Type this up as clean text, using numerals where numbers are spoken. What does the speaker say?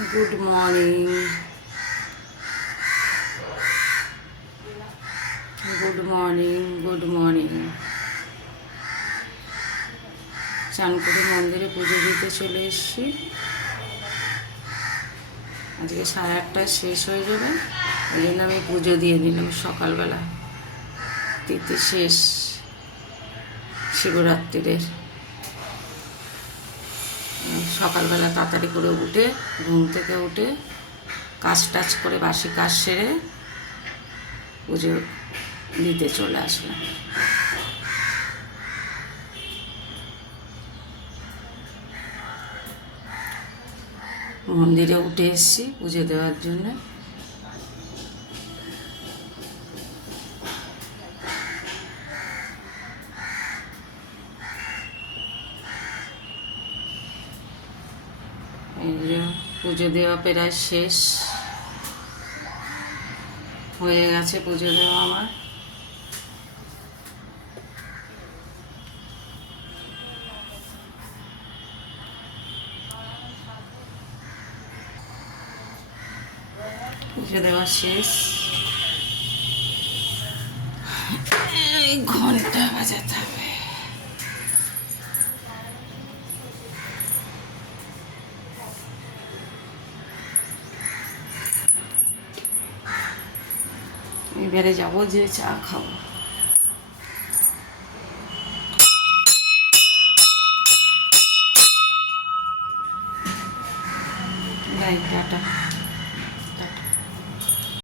Good morning, good morning, good morning. চান করে মন্দিরে পুজো দিতে চলে এসেছি। আজকে 8:30টায় শেষ হয়ে যাবে, ওই জন্য আমি পুজো দিয়ে দিলাম সকালবেলা। তিথি শেষ শিবরাত্রির। সকালবেলা তাড়াতাড়ি করে উঠে, ঘুম থেকে উঠে কাজ টাজ করে বাসি কাজ সেরে পুজো দিতে চলে আসলাম। মন্দিরে উঠে এসেছি পুজো দেওয়ার জন্য। পুজো দেওয়া প্রায় শেষ হয়ে গেছে। পুজো দেওয়া আমার পুজো দেওয়া শেষ। ঘন্টা বাজাতে হবে। এবারে যাবো যে চা খাবো। Bye, tata.